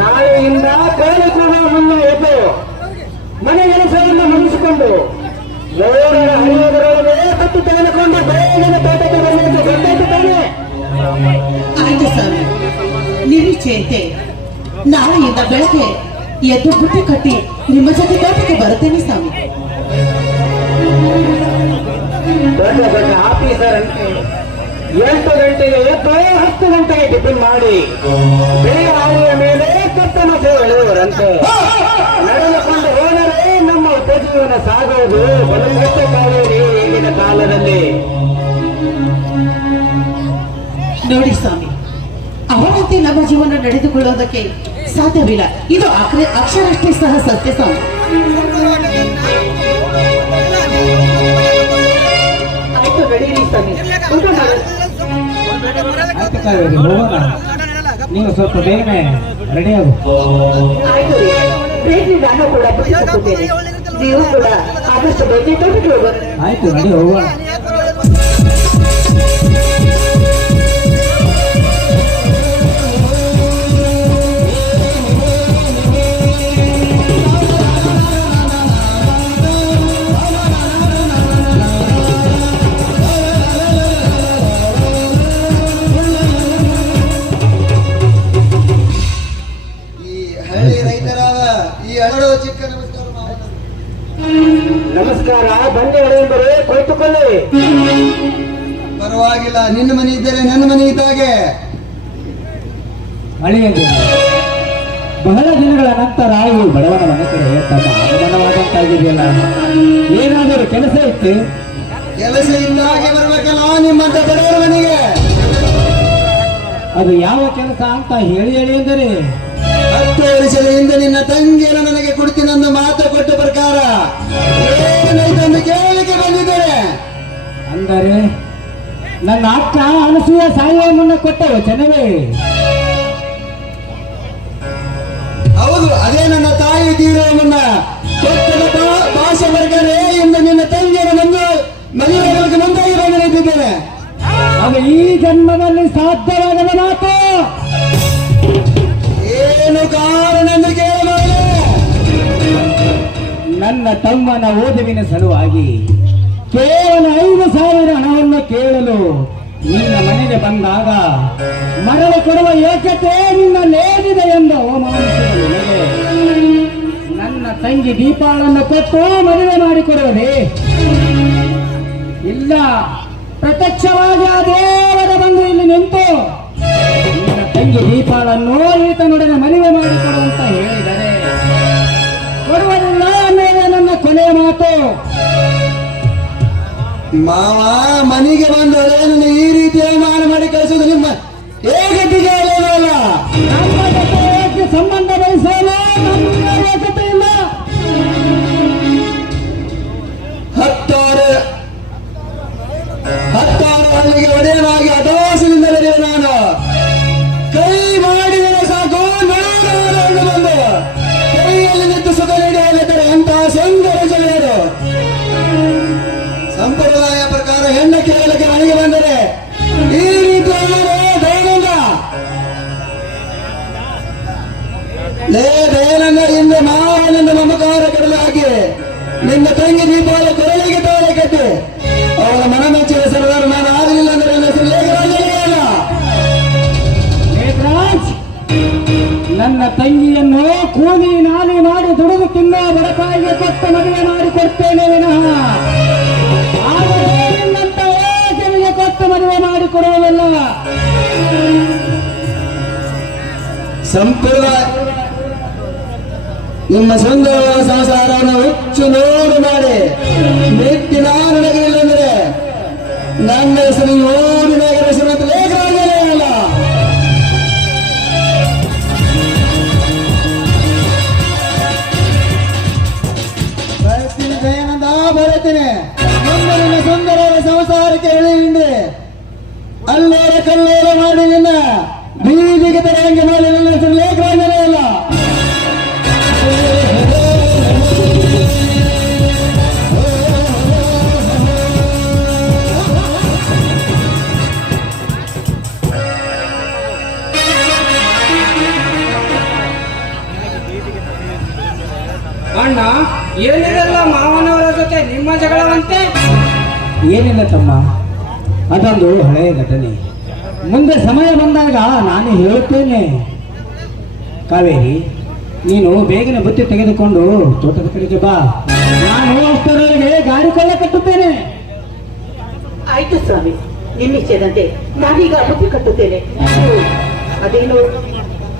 ನಾಳೆಯಿಂದ ಕೋಳಿ ಕೂಗುವ ಮುನ್ನ ಎದ್ದು ಮನೆ ಕೆಲಸವನ್ನು ಮುಗಿಸಿಕೊಂಡು ನೋಡೋಣ ಹರಿಯೋದರೊಳಗೆ ಕತ್ತು ತೆಗೆದುಕೊಂಡು ಬೇಗನೆ ತೋಟಕ್ಕೆ ಬರಲಿಕ್ಕೆ ಗೊತ್ತಾಯ್ತು ತಾನೆ ಆಯ್ತು ಸ್ವಾಮಿ ನಿರೀಕ್ಷೆಯಂತೆ ನಾಳೆಯಿಂದ ಬೆಳಗ್ಗೆ ಎದ್ದು ಬುದ್ಧಿ ಕಟ್ಟಿ ನಿಮ್ಮ ಜೊತೆ ತೋಟಕ್ಕೆ ಬರುತ್ತೇನೆ ಸ್ವಾಮಿ. ದೊಡ್ಡ ದೊಡ್ಡ ಆಫೀಸರ್ ಅಂತೆ ಎಂಟು ಗಂಟೆಗೆ ಎದ್ದು ಹತ್ತು ಗಂಟೆಗೆ ಟಿಫಿನ್ ಮಾಡಿ. ಬೇರೆ ಆಳುವ ಮೇಲೆ ಕತ್ತನ ಎಳೆಯುವರಂತೆ. ನಡೆದುಕೊಂಡು ಹೋದರೆ ನಮ್ಮ ಉಪಜೀವನ ಸಾಗುವುದು. ಬದಲಿಗೆ ಕಾವೇರಿ ಈಗಿನ ಕಾಲದಲ್ಲಿ. ನೋಡಿ ಸ್ವಾಮಿ ಅವರಂತೆ ನಮ್ಮ ಜೀವನ ನಡೆದುಕೊಳ್ಳೋದಕ್ಕೆ ಸಾಧ್ಯವಿಲ್ಲ. ಇದು ಅಕ್ಷರಷ್ಟೇ ಸಹ ಸತ್ಯ ಸ್ವಾಮಿ. ನೀವು ಸ್ವಲ್ಪ ಬೇಗನೆ ರೆಡಿ ಆಗು ಆಯ್ತು ರೆಡಿ ಬೇಗ ಕುಳಿತುಕೊಳ್ಳಿ ಪರವಾಗಿಲ್ಲ ನಿನ್ನ ಮನೆ ಇದ್ದರೆ ನನ್ನ ಮನೆ ಇದ್ದಾಗೆ ಅಳಿಯಂಗೆ ಬಹಳ ದಿನಗಳ ನಂತರ ಈ ಬಡವನ ಮನೆ ಕಡೆ ತಮ್ಮ ಆಗಮನವಾದಂತಾಗಿದೆಯಲ್ಲ ಏನಾದರೂ ಕೆಲಸ ಇತ್ತು? ಕೆಲಸ ಇದ್ದಾಗೆ ಬರ್ಬೇಕಲ್ಲ ನಿಮ್ಮಂತ ಬಡವರ ಮನೆಗೆ. ಅದು ಯಾವ ಕೆಲಸ ಅಂತ ಹೇಳಿ ಹೇಳಿ ಎಂದರೆ? ಹತ್ತು ವರ್ಷದ ಹಿಂದೆ ನಿನ್ನ ತಂಗಿಯನ್ನು ನನಗೆ ಕೊಡ್ತೀನೆಂದು ಮಾತು ಕೊಟ್ಟ ಪ್ರಕಾರ ಅಂದರೆ ನನ್ನ ಅಕ್ಕ ಅನಸೂಯ ಸಾಯುವ ಮುನ್ನ ಕೊಟ್ಟ ವಚನವೇ ಹೌದು ಅದೇ ನನ್ನ ತಾಯಿ ತೀರುವ ಮುನ್ನ ಕೊಟ್ಟದ ಭಾಷೆ ಬರ್ಗರೆ ಎಂದು ನಿನ್ನ ತಂಗಿಯನ್ನು ಮುಂದೆ ಮದುವೆಗಳಿಗೆ ಮುಂದಾಗಿ ಬಂದು ನಿಂತಿದ್ದೇನೆ. ಅದು ಈ ಜನ್ಮದಲ್ಲಿ ಸಾಧ್ಯವಾಗದ ಮಾತು. ಏನು ಕಾರಣ ಎಂದು ಕೇಳಬಾರದು ನನ್ನ ತಮ್ಮನ ಓದುವಿನ ಸಲುವಾಗಿ ಕೇವಲ ಐದು ಸಾವಿರ ಹಣವನ್ನು ಕೇಳಲು ನಿನ್ನ ಮನೆಗೆ ಬಂದಾಗ ಮರಳು ಕೊಡುವ ಏಕತೆ ನಿನ್ನ ನೇಗಿದೆ ಎಂದು ನನ್ನ ತಂಗಿ ದೀಪಾಳನ್ನು ಕೊಟ್ಟು ಮದುವೆ ಮಾಡಿಕೊಡುವುದೇ? ಇಲ್ಲ. ಪ್ರತ್ಯಕ್ಷವಾಗಿ ಆ ದೇವರ ಬಂದು ಇಲ್ಲಿ ನಿಂತು ನಿನ್ನ ತಂಗಿ ದೀಪಾಳನ್ನು ಈತನೊಡನೆ ಮದುವೆ ಮಾಡಿಕೊಡುವಂತ ಹೇಳಿದರೆ ಕೊಡುವುದಿಲ್ಲ ಅನ್ನೋದೇ ನನ್ನ ಕೊನೆಯ ಮಾತು. ಮಾವ, ಮನೆಗೆ ಬಂದ ಹಳೆಯನ್ನು ಈ ರೀತಿ ಅವಮಾನ ಮಾಡಿ ಕಳಿಸೋದು ನಿಮ್ಮ ಹೇಗೆ ಅಲ್ಲ ಸಂಬಂಧ ಹತ್ತಾರು ಹತ್ತಾರು ಅಲ್ಲಿಗೆ ಒಡೆಯನಾಗಿ ಹಠವಾಸದಿಂದ ನಡೆಯುವ ನಾನು. ಕೈ ಮಾಡಿದರೆ ಸಾಕು ನಾನು ಬಂದು. ಕೈಯಲ್ಲಿ ನಿಂತು ಸುಖ ನೀಡಿ ಅಂತಹ ಸುಂದರ ಜನರು ಸಂಪ್ರದಾಯ ಪ್ರಕಾರ ಹೆಣ್ಣ ಕೇಳಲಿಕ್ಕೆ ಮನೆಗೆ ಬಂದರೆ ಈ ರೀತಿ ದಯಾನಂದ. ಲೇ ದಯಾನಂದ, ಇಂದು ಮಾವನಿಂದ ಮಮಕಾರ ಕೆಡಲಾಗಿ ನಿನ್ನ ತಂಗಿ ದೀಪಾವಳ ಕೊರಳಿಗೆ ತಾಳೆ ಕಟ್ಟಿ. ಅವಳ ಮನ ಮೆಚ್ಚಿನ ಸರ್ದಾರ ನಾನು ಆಗಲಿಲ್ಲ ಅಂದ್ರೆ ನನ್ನ ಹೆಸರು ನನ್ನ ತಂಗಿಯನ್ನು ಕೂಲಿ ನಾಲಿ ಮಾಡಿ ದುಡಿದು ತಿನ್ನ ಬಡಪಾಯಿಗೆ ಕೊಟ್ಟ ಮದುವೆ ಮಾಡಿ ಕೊಡ್ತೇನೆ ವಿನಃ. ಮದುವೆ ಮಾಡಿ ಕೊಡುವುದಿಲ್ಲ ಸಂಪ್ರದಾಯ ನಿಮ್ಮ ಸುಂದರವಾದ ಸಂಸಾರವನ್ನು ಹೆಚ್ಚು ನೋಡು ಮಾಡಿ ನಿಟ್ಟಿನ ನಾನು ನಗರಿಲ್ಲ ಅಂದರೆ ನನ್ನ ಹೆಸರು ಮಾವನವರ ಜೊತೆ ನಿಮ್ಮ ಜಗಳವಂತೆ? ಏನಿಲ್ಲ ತಮ್ಮ. ಅದೊಂದು ಹಳೆಯ ಘಟನೆ. ಮುಂದೆ ಸಮಯ ಬಂದಾಗ ನಾನು ಹೇಳುತ್ತೇನೆ. ಕಾವೇರಿ ನೀನು ಬೇಗನೆ ಬುತ್ತಿ ತೆಗೆದುಕೊಂಡು ತೋಟದ ಕಡೆಗೆ ಬಾ. ನಾನು ಅಷ್ಟರೊಳಗೆ ಗಾಡಿ ಕೊಳ್ಳ ಕಟ್ಟುತ್ತೇನೆ. ಆಯ್ತು ಸ್ವಾಮಿ. ನಿಮ್ಮ ನಾನೀಗ ಬುತ್ತಿ ಕಟ್ಟುತ್ತೇನೆ. ಅದೇನು?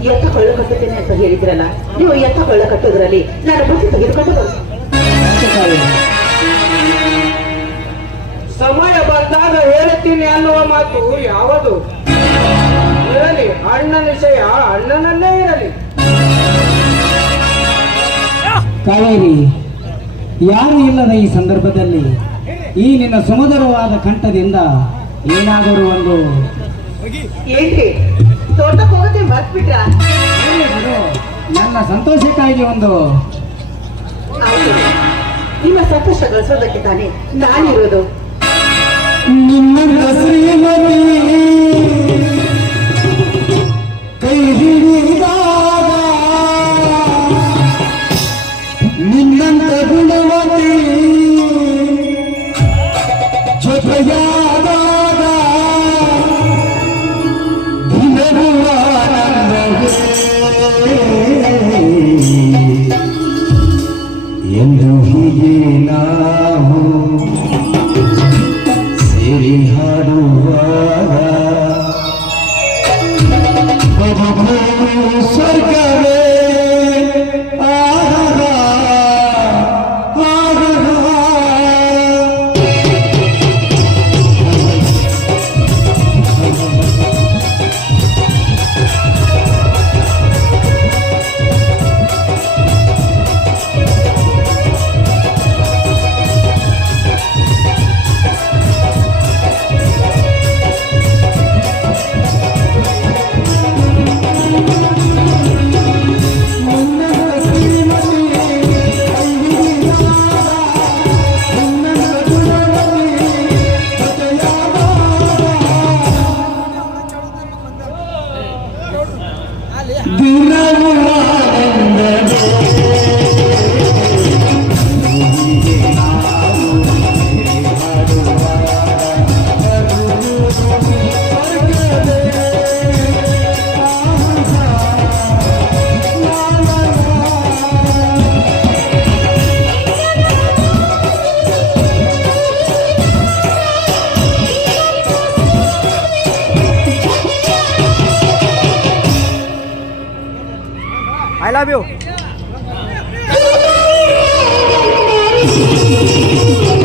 ಎತ್ತ ಕೊಳ್ಳ ಕಟ್ಟುತ್ತೇನೆ ಅಂತ ಹೇಳಿದ್ರಲ್ಲ. ನೀವು ಎತ್ತ ಕೊಳ್ಳ ಕಟ್ಟೋದ್ರಲ್ಲಿ ನಾನು ಬುತ್ತಿ ತೆಗೆದುಕೊಂಡು ಸಮಯ ಬಂದಾಗ ಹೇಳುತ್ತೀನಿ ಅನ್ನುವ ಮಾತು ಯಾವುದು? ಇರಲಿ ಅಣ್ಣನ ವಿಷಯ ಅಣ್ಣನಲ್ಲೇ ಇರಲಿ. ಕಾವೇರಿ ಯಾರು ಇಲ್ಲದ ಈ ಸಂದರ್ಭದಲ್ಲಿ ಈ ನಿನ್ನ ಸುಮಧುರವಾದ ಕಂಠದಿಂದ ಏನಾದರೂ ಒಂದು ಏನ್ರಿ? ತೋಟಕ್ಕೆ ಹೋಗದೆ ಮರ್ತ್ಬಿಟ್ರ ನನ್ನ ಸಂತೋಷಕ್ಕಾಗಿ ಒಂದು ನಿಮ್ಮ ಸಂತೋಷ ಗಳಿಸೋದಕ್ಕೆ ತಾನೇ ನಾನಿರೋದು ನಿಮ್ಮ ಶ್ರೀಮತಿ ಕೈ ಹಿಡಿದಾಗ すごい!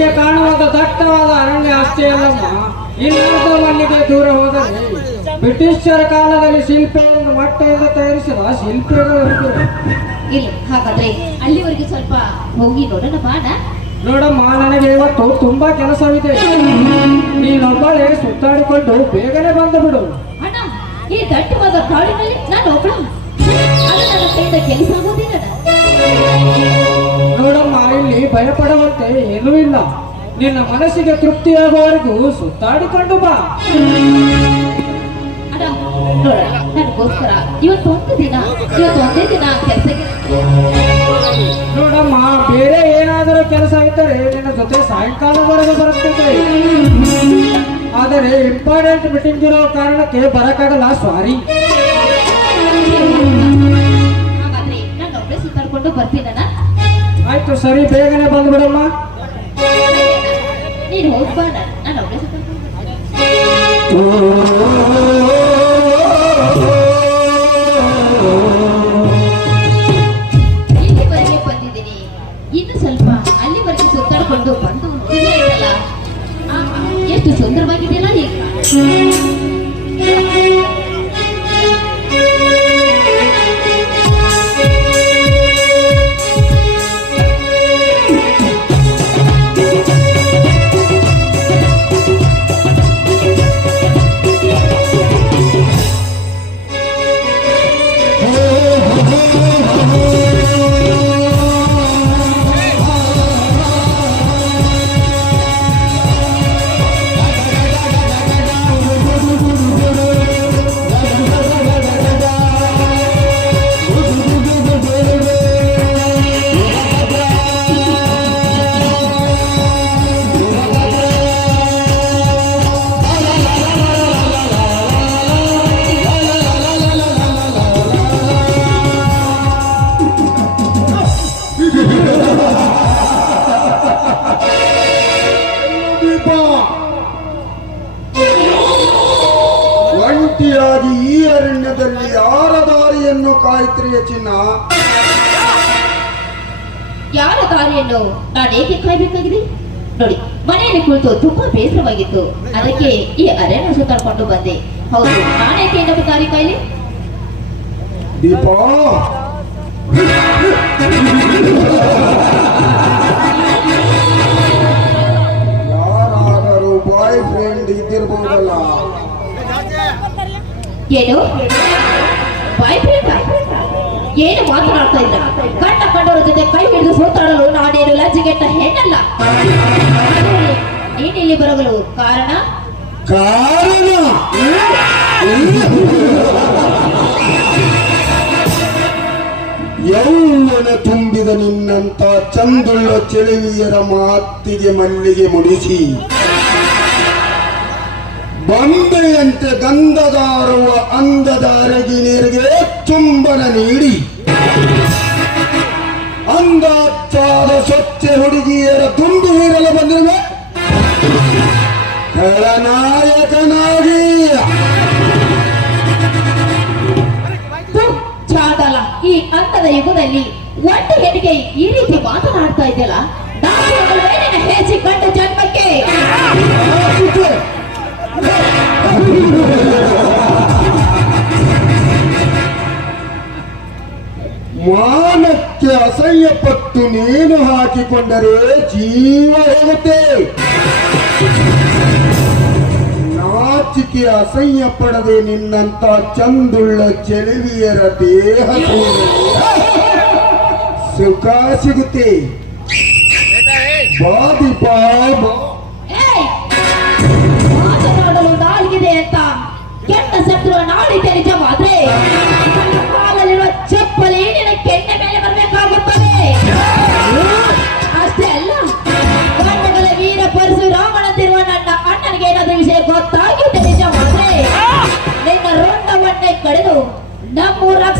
ಕಣ್ಣಿಗೆ ಕಾಣುವಂತ ದಟ್ಟವಾದ ಅರಣ್ಯ ಅಷ್ಟೇ ಅಲ್ಲಮ್ಮ. ಇನ್ನೊಂದು ಮಣ್ಣಿಗೆ ದೂರ ಹೋದರೆ ಬ್ರಿಟಿಷರ ಕಾಲದಲ್ಲಿ ಶಿಲ್ಪಿಯನ್ನು ಮಟ್ಟೆಯಿಂದ ತಯಾರಿಸಿದ ಶಿಲ್ಪಿಗಳು ಇಲ್ಲಿ ಹಾಗಾದ್ರೆ ಅಲ್ಲಿವರೆಗೆ ಸ್ವಲ್ಪ ಹೋಗಿ ನೋಡೋಣ ಬಾಡ ನೋಡಮ್ಮ ನನಗೆ ಇವತ್ತು ತುಂಬಾ ಕೆಲಸವಿದೆ. ನೀನೊಬ್ಬಳೆ ಸುತ್ತಾಡಿಕೊಂಡು ಬೇಗನೆ ಬಂದು ಬಿಡು. ಅಣ್ಣ ಈ ದಟ್ಟವಾದ ಕಾಡಿನಲ್ಲಿ ನಾನು ಒಬ್ಬಳು ಅದು ನನ್ನ ಕೈಯಿಂದ ಕೆಲಸ ಆಗೋದಿಲ್ಲ ಭಯಪಡುವಂತೆ ಏನೂ ಇಲ್ಲ. ನಿನ್ನ ಮನಸ್ಸಿಗೆ ತೃಪ್ತಿಯಾಗುವವರೆಗೂ ಸುತ್ತಾಡಿಕೊಂಡು ಬಾ. ನನಗೋಸ್ಕರ ಇವತ್ತು ಒಂದು ದಿನ ಇವತ್ತು ಒಂದೇ ದಿನ ಕೆಲಸಕ್ಕೆ ನೋಡಮ್ಮ ಬೇರೆ ಏನಾದರೂ ಕೆಲಸ ಇದ್ದರೆ ನಿನ್ನ ಜೊತೆ ಸಾಯಂಕಾಲವರೆಗೆ ಬರುತ್ತೆ ಆದರೆ ಇಂಪಾರ್ಟೆಂಟ್ ಮೀಟಿಂಗ್ ಇರೋ ಕಾರಣಕ್ಕೆ ಬರಕಾಗಲ್ಲ ಸಾರಿ ಹಾಗಾದ್ರೆ ನಾನು ಸುತ್ತಾಡ್ಕೊಂಡು ಆಯ್ತು ಸರಿ, ಬೇಗನೆ ಬಂದ್ಬಿಡಮ್ಮ. ನೀನು ಹೋಗ್ಬಾಣ ನಾನು. ಇಲ್ಲಿವರೆಗೆ ಬಂದಿದ್ದೀನಿ. ಸ್ವಲ್ಪ ಅಲ್ಲಿವರೆಗೆ ಬಂದು ಎಷ್ಟು ಸುಂದರವಾಗಿದೆಯಲ್ಲ ಈಗ ದೀಪ ಒಂಟಿಯಾಗಿ ಈ ಅರಣ್ಯದಲ್ಲಿ ಯಾರ ದಾರಿಯನ್ನು ಕಾಯ್ತ್ರಿಯ ಚಿನ್ನ. ಯಾರ ದಾರಿಯನ್ನು ನಾನು ಏಕೆ ಕಾಯ್ಬೇಕಾಗಿದೆ? ನೋಡಿ ಮನೆಯಲ್ಲಿ ಕುಳಿತು ತುಂಬಾ ಬೇಸರವಾಗಿತ್ತು. ಅದಕ್ಕೆ ಈ ಅರಣ್ಯ ಸುತ್ತಾಡ್ಕೊಂಡು ಬಂದೆ. ಹೌದು ನಾನೇಕೆ ಇನ್ನೊಬ್ಬ ದಾರಿ ಕಾಯ್ಲಿ? ದೀಪ. Boy friend ಇದ್ದಿರ್ಬೋದಲ್ಲ? ಏನು? ಬಾಯ್ ಫ್ರೆಂಡ್ ಏನು ಮಾತನಾಡ್ತಾ ಇದ್ದ? ಗಂಡ ಕಂಡವರ ಜೊತೆ ಕೈ ಹಿಡಿದು ಸೋತಾಡಲು ನಾನೇನು ಲಜ್ಜೆಗೆಟ್ಟ ಹೆಣ್ಣಲ್ಲ? ನೀನಿಲ್ಲಿ ಬರಲು ಕಾರಣ? ಕಾರಣ? ಯೌವನ ತುಂಬಿದ ನಿನ್ನಂತ ಚಂದುಳ್ಳ ಚೆಲುವಿಯರ ಮಾತಿಗೆ ಮಲ್ಲಿಗೆ ಮುಡಿಸಿ. ಬೊಂಬೆಯಂತೆ ಗಂಧದಾರುವ ಅಂದದ ಅರಗಿನಿಯರಿಗೆ ಚುಂಬನ ನೀಡಿ. ಅಂದಾಚಾದ ಸ್ವಚ್ಛ ಹುಡುಗಿಯರ ತುಂಬು ಹೀರಲು ಬಂದಿರುವ ಖಳನಾಯಕನಾಗಿ ಈ ಅಂತದ ಯುಗದಲ್ಲಿ ಒಟ್ಟು ಹೆಡಿಗೆ ಈ ರೀತಿ ಮಾತನಾಡ್ತಾ ಇದೆಯಲ್ಲ? ಹೆಜ್ಜೆ ಹೇಸಿ ಕಂಡ ಜನ್ಮಕ್ಕೆ ಅಸಹ್ಯ ಪಟ್ಟು ನೇಣು ಹಾಕಿಕೊಂಡರೆ ಜೀವ ಹೋಗುತ್ತೆ. ನಾಚಿಕೆ ಅಸಹ್ಯ ಪಡದೆ ನಿನ್ನಂತ ಚಂದುಳ್ಳ ಚೆಲುವಿಯರ ದೇಹ ಸುಖ ಸಿಗುತ್ತೆ. ಬಾದಿ ಏಯ್! ಮಾತನಾಡಲು ನಾಲ್ಗಿದೆ ಅಂತ. ಕೆಟ್ಟ ಶತ್ರು ನಾಡಿದ್ದೆ ನಿಜವಾದ್ರೆ? ನಮ್ಮ ರಕ್ಷೆ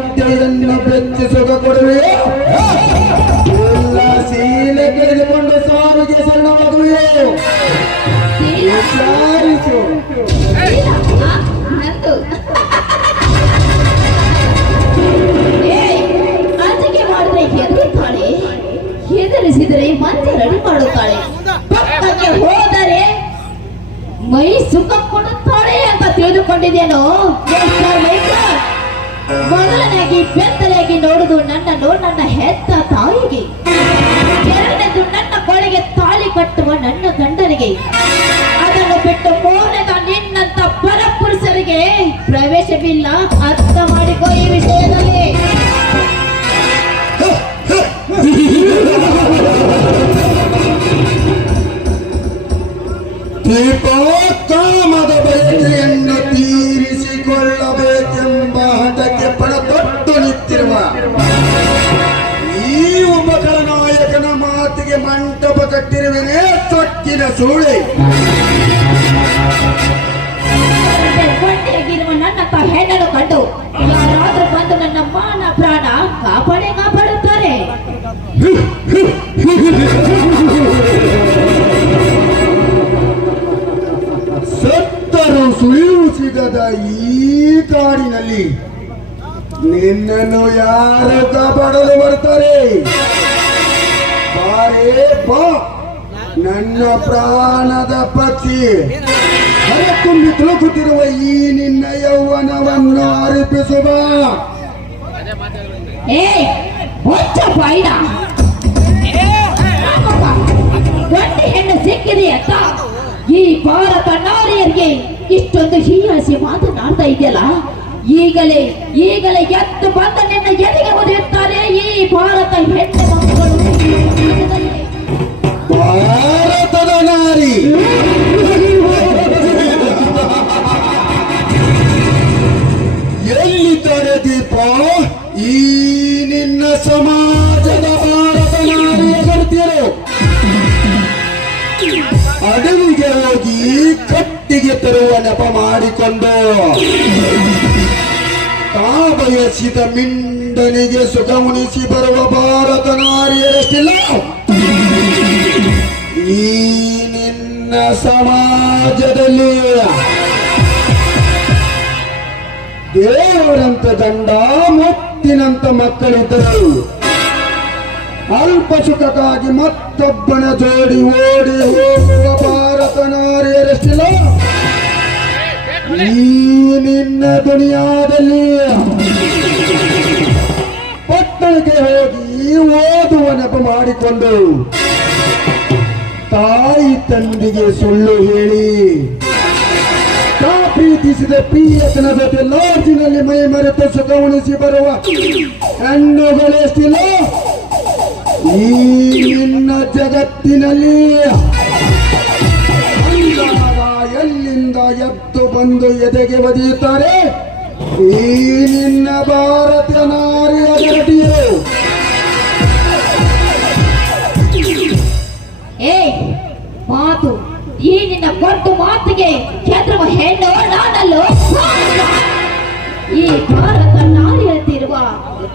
ಪಠ್ಯವನ್ನು ಬೆಚ್ಚಿ ಸುಖ ಕೊಡುವೆ. ಎಲ್ಲ ಸೀಲೆ ಕೆಳೆದುಕೊಂಡು ಸಾವಿಗೆ ಸಣ್ಣವಾಗುವೆ. ವಿಚಾರಿಸು ಹೆದರಿಸಿದರೆ ಮತ್ತೆ ರೆಡಿ ಮಾಡುತ್ತಾಳೆ. ಪಕ್ಕಕ್ಕೆ ಹೋದರೆ ಮೈ ಸುಖ ಕೊಡುತ್ತಾಳೆ ಅಂತ ತಿಳಿದುಕೊಂಡಿದ್ದೇನೋ? ಮೊದಲನೇಗಿ ಬೆತ್ತಲೆಯಾಗಿ ನೋಡುದು ನನ್ನನ್ನು, ನನ್ನ ಹೆತ್ತ ತಾಯಿಗೆ. ಎರಡನೇದು ನನ್ನ ಕೊಳೆಗೆ ತಾಳಿ ಕಟ್ಟುವ ನನ್ನ ಗಂಡನಿಗೆ. ಅದನ್ನು ಬಿಟ್ಟು ಮೂರನೇದ ನಿನ್ನಂತ ಪರಪುರುಷರಿಗೆ ಪ್ರವೇಶವಿಲ್ಲ ಅರ್ಥ ಮಾಡಿಕೋ ಸೂಳೆ ಒಂಟಿಯಾಗಿರುವ ನನ್ನ ಹೆಣ್ಣನ್ನು ಕಂಡು ಯಾರಾದ್ರೂ ಬಂದು ನನ್ನ ಮಾನ ಪ್ರಾಣ ಕಾಪಾಡೆ ಕಾಪಾಡುತ್ತಾರೆ. ಸತ್ತರು ಸುಳಿವು ಸಿಗದ ಈ ಕಾಡಿನಲ್ಲಿ ನಿನ್ನನ್ನು ಯಾರ ಕಾಪಾಡಲು ಬರ್ತಾರೆ ಬಾರೇ ಬಾ. ನನ್ನ ಪ್ರಾಣದ ಪತಿ. ತುಂಬಿ ತುಳುಕುತ್ತಿರುವ ಈ ನಿನ್ನ ಯೌವನವನ್ನು ಬಾಯಿನ ಗಂಡಿ ಹೆಣ್ಣು ಸಿಕ್ಕಿದೆ ಈ ಭಾರತ ನಾರಿಯರಿಗೆ ಇಷ್ಟೊಂದು ಹೀಯಾಸಿ ಮಾತನಾಡ್ತಾ ಇದೆಯಲ್ಲ? ಈಗಲೇ ಈಗಲೇ ಎತ್ತು ಬಂದ ನಿನ್ನ ಎದೆಗೆ ಒದೆಯುತ್ತಾರೆ ಈ ಭಾರತ ಹೆಣ್ಣು ಮಕ್ಕಳು. ಭಾರತದ ನಾರಿ. ಎಲ್ಲಿದ್ದಾರೆ ದೀಪ ಈ ನಿನ್ನ ಸಮಾಜದ ಭಾರತ ನಾರಿಯ ಗರ್ತಿಯರು ಅಡವಿಗೆ ಹೋಗಿ ಕಟ್ಟಿಗೆ ತರುವ ನೆಪ ಮಾಡಿಕೊಂಡು ತಾ ಬಯಸಿದ ಮಿಂಡನಿಗೆ ಸುಖ ಉಣಿಸಿ ಬರುವ ಭಾರತ ನಾರಿಯರಷ್ಟಿಲ್ಲ. ಈ ನಿನ್ನ ಸಮಾಜದಲ್ಲಿ ದೇವರಂತ ದಂಡ, ಮುತ್ತಿನಂತ ಮಕ್ಕಳಿದ್ದರು. ಅಲ್ಪ ಸುಖಕ್ಕಾಗಿ ಮತ್ತೊಬ್ಬನ ಜೋಡಿ ಓಡಿ ಹೋಗುವ ಭಾರತ ನಾರಿಯರಷ್ಟಿಲ್ಲ ಈ ನಿನ್ನ ದುನಿಯಾದಲ್ಲಿ ಪಟ್ಟಣಕ್ಕೆ ಹೋಗಿ ಓದುವ ನೆಪ ಮಾಡಿಕೊಂಡು ತಾಯಿ ತಂದಿಗೆ ಸುಳ್ಳು ಹೇಳಿ. ಪ್ರೀತಿಸಿದ ಪ್ರಿಯತನ ಜೊತೆ ಲಾಡ್ಜಿನಲ್ಲಿ ಮೈ ಮರೆತು ಸುಖ ಉಣಿಸಿ ಬರುವ ಹೆಣ್ಣುಗಳೆಷ್ಟಿಲ್ಲ? ಈ ನಿನ್ನ ಜಗತ್ತಿನಲ್ಲಿ. ಎಲ್ಲಿಂದ ಎದ್ದು ಬಂದು ಎದೆಗೆ ಒದೆಯುತ್ತಾರೆ? ಈ ನಿನ್ನ ಭಾರತ ನಾರಿಯ ಗರಟಿಯು ಮಾತು. ಈ ನಿನ್ನ ಕೊಟ್ಟು ಮಾತಿಗೆ ಕ್ಷೇತ್ರವ ಹೆಣ್ಣು ನಾನಲ್ಲೋ? ಈ ಭಾರತ ನಾರಿ ಅಂತಿರುವ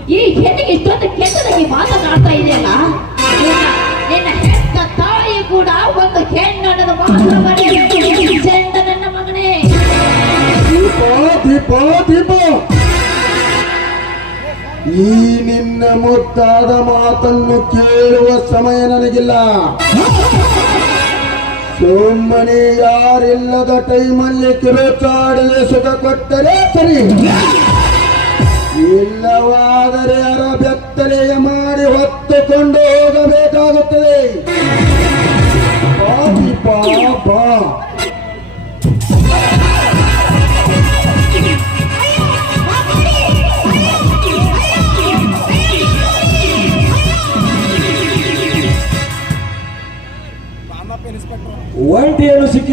ಈ ಹೆಣ್ಣಿಗೆ ಇಷ್ಟೊಂದು ಕೆಟ್ಟದಾಗಿ ಮಾತನಾಡ್ತಾ ಇದೆಯಲ್ಲ? ನಿನ್ನ ಹೆತ್ತ ತಾಯಿ ಕೂಡ ಒಂದು ಹೆಣ್ಣು ಮಾತ್ರ ಚಂದ ನನ್ನ ಮಗನೇ. ದೀಪ ಈ ನಿನ್ನ ಮುದ್ದಾದ ಮಾತನ್ನು ಕೇಳುವ ಸಮಯ ನನಗಿಲ್ಲ. ಸುಮ್ಮನೆ ಯಾರಿಲ್ಲದ ಟೈಮಲ್ಲಿ ಕಿರುಚಾಡದೆ ಸುಖ ಕೊಟ್ಟರೆ ಸರಿ. ಇಲ್ಲವಾದರೆ ಅರ ಬೆತ್ತಲೆಯ ಮಾಡಿ ಹೊತ್ತುಕೊಂಡು ಹೋಗಬೇಕಾಗುತ್ತದೆ. ಪಾಪಿ ಪಾಪ.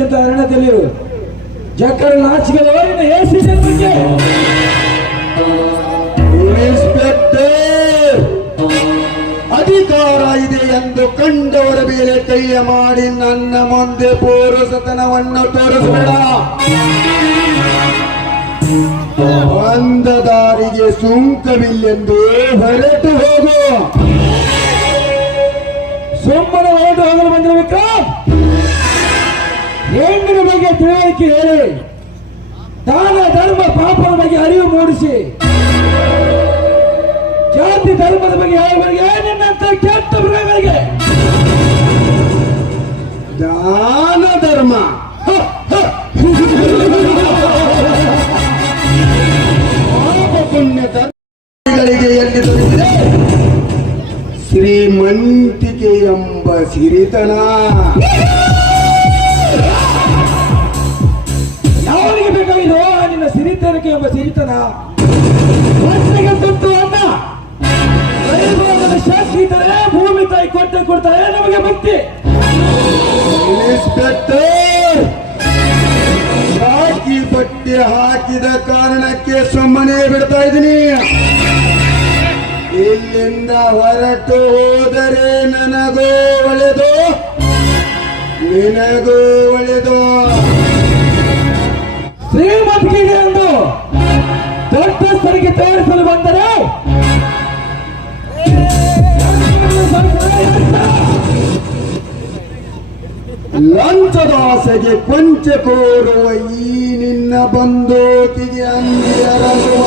ಒಂಟಿಯನ್ನು ಅರಣ್ಯದಲ್ಲಿ ಅರಣ್ಯದಲ್ಲಿರು ಜಕ್ಕರ ನಾಚಿಕೆ ಬಗ್ಗೆ ಇನ್ಸ್ಪೆಕ್ಟರ್ ಅಧಿಕಾರ ಇದೆ ಎಂದು ಕಂಡವರ ಮೇಲೆ ಕೈಯ ಮಾಡಿ ನನ್ನ ಮುಂದೆ ಪೌರಸತನವನ್ನು ತೋರಿಸಬೇಡ ಬಂದ ದಾರಿಗೆ ಸುಂಕವಿಲ್ಲೆಂದು ಹೊರಟು ಹೋಗು. ಸುಮ್ಮನೆ ಹೊರಟು ಹೋಗಲು ಬಂದಿರ ಹೆಣ್ಣಿನ ಬಗ್ಗೆ ತಿಳುವಳಿಕೆ ಹೇಳಿ. ದಾನ, ಧರ್ಮ, ಪಾಪದ ಬಗ್ಗೆ ಅರಿವು ಮೂಡಿಸಿ. ಜಾತಿ, ಧರ್ಮದ ಬಗ್ಗೆ ಹೇಳುವವರಿಗೆ ನಿನ್ನಂತ ಕೆಟ್ಟ ಮೃಗಗಳಿಗೆ? ದಾನ, ಧರ್ಮ. ಪಾಪ ಪುಣ್ಯ ಧರ್ಮಗಳಿಗೆ ಎಲ್ಲಿ ದೊರೆತಿದೆ? ಶ್ರೀಮಂತಿಕೆ ಎಂಬ ಸಿರಿತನ. ಸಿರಿತನಕ್ಕೆ ಎಂಬ ಸಿರಿತನ. ಶಾಸ್ತಿ ಭೂಮಿ ತಾಯಿ ಕೊಟ್ಟೆ ಕೊಡ್ತಾರೆ ನಮಗೆ ಮುಕ್ತಿ. ಇನ್ಸ್ಪೆಕ್ಟರ್ ಬಾಕಿ ಬಟ್ಟೆ ಹಾಕಿದ ಕಾರಣಕ್ಕೆ ಸುಮ್ಮನೆ ಬಿಡ್ತಾ ಇದ್ದೀನಿ. ಇಲ್ಲಿಂದ ಹೊರಟು ಹೋದರೆ ನನಗೂ ಒಳೆದು ನಿನಗೂ ಒಳ್ಳೆದು ಶ್ರೀಮಂತಿಗೆ ಎಂದು ದೊಡ್ಡಸ್ಥರಿಗೆ ತೋರಿಸಲು ಬಂದರೆ ಲಂಚದ ಆಸೆಗೆ ಕೊಂಚ ಕೋರುವ ಈ ನಿನ್ನ ಬಂದೋತಿಗೆ ಅಂದಿಯರಗುವ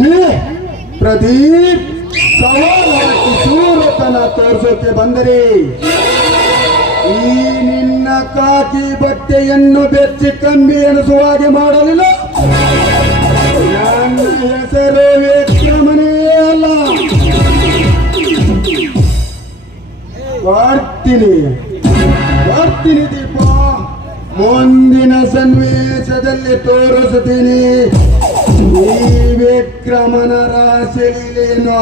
ನೀ ಪ್ರದೀಪ್. ಸವಾಲಾಗಿ ಸೂರತನ ತೋರಿಸೋಕೆ ಬಂದರೆ. ಈ ನಿನ್ನ ಕಾಕಿ ಬಟ್ಟೆಯನ್ನು ಬೆಚ್ಚಿ ಕಮ್ಮಿ ಎನಿಸುವ ಹಾಗೆ ಮಾಡಲಿಲ್ಲ? ಹೆಸರು ವಿಕ್ರಮನೇ ಅಲ್ಲ. ಬರ್ತೀನಿ ಬರ್ತೀನಿ ದೀಪ, ಮುಂದಿನ ಸನ್ವೇಶದಲ್ಲಿ ತೋರಿಸುತ್ತೀನಿ ಈ ವಿಕ್ರಮನ ರಾಶಿಲೇನು